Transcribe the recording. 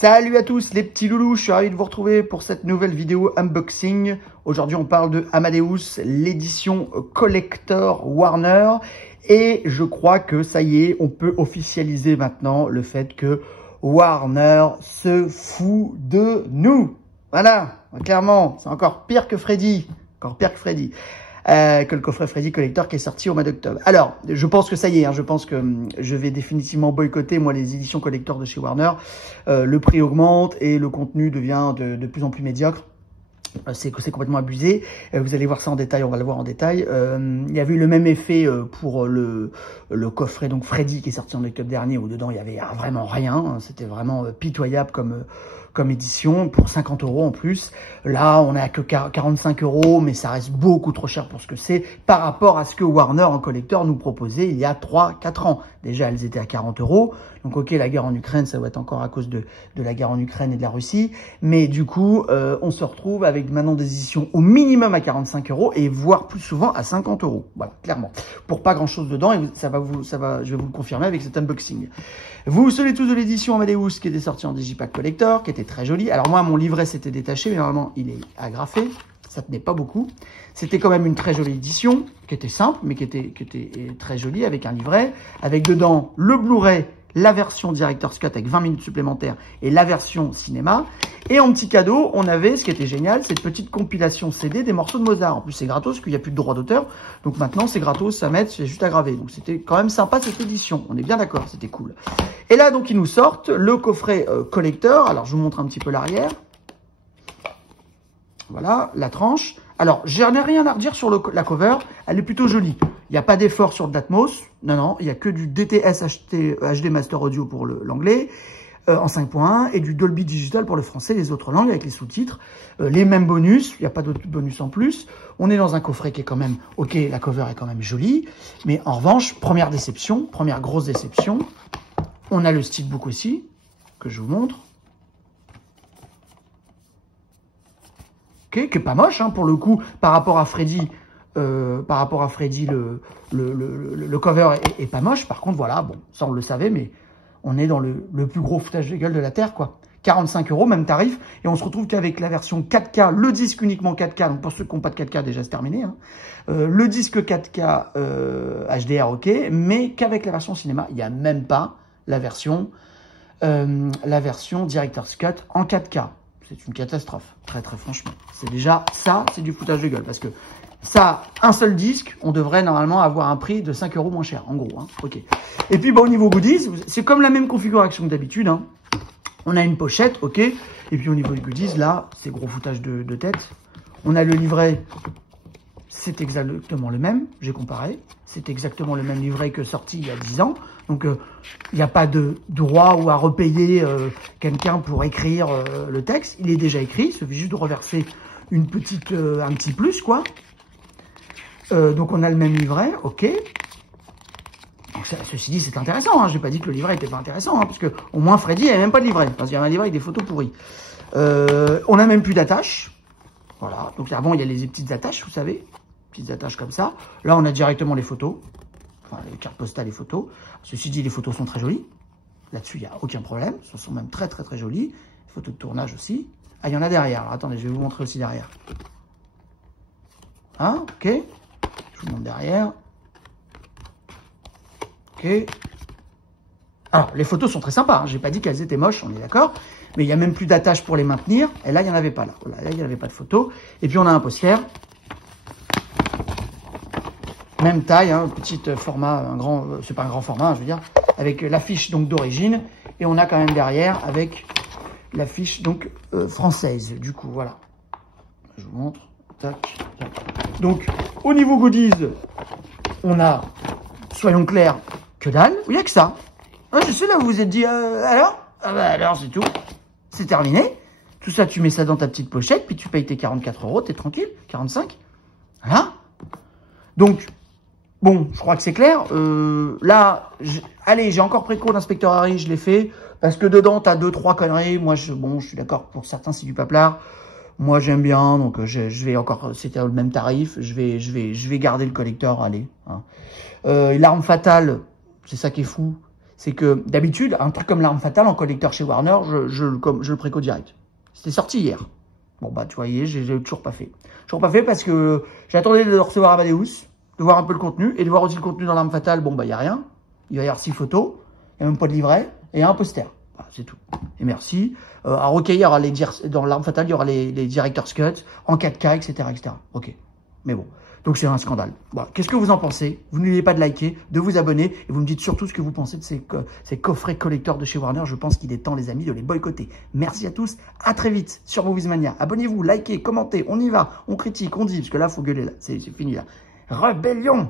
Salut à tous les petits loulous, je suis ravi de vous retrouver pour cette nouvelle vidéo unboxing. Aujourd'hui on parle de Amadeus, l'édition collector Warner. Et je crois que ça y est, on peut officialiser maintenant le fait que Warner se fout de nous. Voilà, clairement, c'est encore pire que Freddy. Encore pire que Freddy. Que le coffret Freddy Collector qui est sorti au mois d'octobre. Alors, je pense que ça y est, je pense que je vais définitivement boycotter, moi, les éditions collector de chez Warner. Le prix augmente et le contenu devient de plus en plus médiocre. C'est complètement abusé. Vous allez voir ça en détail, on va le voir en détail. Il y avait eu le même effet pour le coffret donc Freddy qui est sorti en octobre dernier, où dedans il y avait vraiment rien. C'était vraiment pitoyable comme édition, pour 50 € en plus. Là, on est à que 45 €, mais ça reste beaucoup trop cher pour ce que c'est par rapport à ce que Warner en collector nous proposait il y a 3-4 ans. Déjà, elles étaient à 40 €. Donc, ok, la guerre en Ukraine, ça doit être encore à cause de la guerre en Ukraine et de la Russie. Mais du coup, on se retrouve avec maintenant des éditions au minimum à 45 € et voire plus souvent à 50 €. Voilà, clairement. Pour pas grand chose dedans, et je vais vous le confirmer avec cet unboxing. Vous vous souvenez tous de l'édition Amadeus qui était sortie en Digipack Collector, qui était très jolie. Alors moi, mon livret s'était détaché, mais normalement, il est agrafé. Ça tenait pas beaucoup. C'était quand même une très jolie édition, qui était simple, mais qui était très jolie, avec un livret, avec dedans le Blu-ray, la version Director's Cut avec 20 minutes supplémentaires et la version cinéma. Et en petit cadeau, on avait, ce qui était génial, cette petite compilation CD des morceaux de Mozart. En plus, c'est gratos, parce qu'il n'y a plus de droit d'auteur. Donc maintenant, c'est gratos, ça m'aide, c'est juste à graver. Donc c'était quand même sympa cette édition. On est bien d'accord, c'était cool. Et là, donc, ils nous sortent le coffret collector. Alors, je vous montre un petit peu l'arrière. Voilà, la tranche. Alors, je n'ai rien à redire sur la cover. Elle est plutôt jolie. Il n'y a pas d'effort sur de l'Atmos. Non, il n'y a que du DTS HD Master Audio pour l'anglais, en 5.1, et du Dolby Digital pour le français, les autres langues, avec les sous-titres. Les mêmes bonus, il n'y a pas d'autres bonus en plus. On est dans un coffret qui est quand même, ok, la cover est quand même jolie. Mais en revanche, première déception, première grosse déception. On a le steelbook aussi, que je vous montre. Okay, qui est pas moche, pour le coup, par rapport à Freddy. Le cover est pas moche. Par contre, voilà, bon, ça on le savait, mais on est dans le plus gros foutage de gueule de la Terre, quoi. 45 €, même tarif. Et on se retrouve qu'avec la version 4K, le disque uniquement 4K. Donc pour ceux qui n'ont pas de 4K, déjà c'est terminé. Le disque 4K HDR, ok, mais qu'avec la version cinéma, il n'y a même pas la version Director's Cut en 4K. C'est une catastrophe, très franchement. C'est déjà, ça, c'est du foutage de gueule. Parce que ça, un seul disque, on devrait normalement avoir un prix de 5 € moins cher, en gros. Ok. Et puis, au niveau goodies, c'est comme la même configuration que d'habitude. On a une pochette, ok. Et puis, au niveau des goodies, là, c'est gros foutage de tête. On a le livret, c'est exactement le même. J'ai comparé. C'est exactement le même livret que sorti il y a 10 ans. Donc, il n'y a pas de droit ou à repayer quelqu'un pour écrire le texte. Il est déjà écrit. Il suffit juste de reverser un petit plus, quoi. Donc, on a le même livret. OK. Donc, ceci dit, c'est intéressant. Je n'ai pas dit que le livret n'était pas intéressant. Parce que au moins, Freddy n'avait même pas de livret. Parce qu'il y a un livret avec des photos pourries. On n'a même plus d'attache. Voilà. Donc, avant, il y a les petites attaches, vous savez. Petites attaches comme ça. Là, on a directement les photos. Enfin, les cartes postales et photos. Ceci dit, les photos sont très jolies. Là-dessus, il n'y a aucun problème. Ce sont même très jolies. Les photos de tournage aussi. Ah, il y en a derrière. Alors, attendez, je vais vous montrer aussi derrière. Ok. Je vous montre derrière. Ok. Alors, les photos sont très sympas. J'ai pas dit qu'elles étaient moches, on est d'accord. Mais il n'y a même plus d'attache pour les maintenir. Et là, il n'y en avait pas. Là, il n'y avait pas de photos. Et puis, on a un poster. Même taille, petit format, c'est pas un grand format, je veux dire, avec l'affiche donc d'origine, et on a quand même derrière avec l'affiche donc française, du coup, voilà. Je vous montre, tac. Donc, au niveau goodies, on a, soyons clairs, que dalle, il n'y a que ça. Je sais, là, vous vous êtes dit, alors alors, c'est tout, c'est terminé. Tout ça, tu mets ça dans ta petite pochette, puis tu payes tes 44 €, t'es tranquille, 45, voilà. Donc, bon, je crois que c'est clair. Là, allez, j'ai encore pris le cours d'inspecteur Harry, je l'ai fait. Parce que dedans, t'as 2-3 conneries. Moi, je suis d'accord, pour certains, c'est du paplard. Moi, j'aime bien, donc je vais encore, c'était le même tarif. Je vais garder le collector, allez. L'arme fatale, c'est ça qui est fou. c'est que d'habitude, un truc comme l'arme fatale en collecteur chez Warner, je le préco direct. C'était sorti hier. Bon bah tu voyez, j'ai toujours pas fait. Toujours pas fait parce que j'attendais de recevoir Amadeus, de voir un peu le contenu, et de voir aussi le contenu dans l'arme fatale. Bon bah y a rien. Il va y avoir 6 photos, il n'y a même pas de livret, et un poster. Voilà, c'est tout. Et merci. À Rocaille, il y aura dans l'arme fatale, il y aura les director's cut, en 4K, etc., etc. Ok. Mais bon. Donc c'est un scandale. Voilà. Qu'est-ce que vous en pensez? Vous n'oubliez pas de liker, de vous abonner, et vous me dites surtout ce que vous pensez de ces coffrets collecteurs de chez Warner. Je pense qu'il est temps, les amis, de les boycotter. Merci à tous, à très vite sur Movies Mania. Abonnez-vous, likez, commentez, on y va, on critique, on dit, parce que là, faut gueuler là, c'est fini là. Rébellion!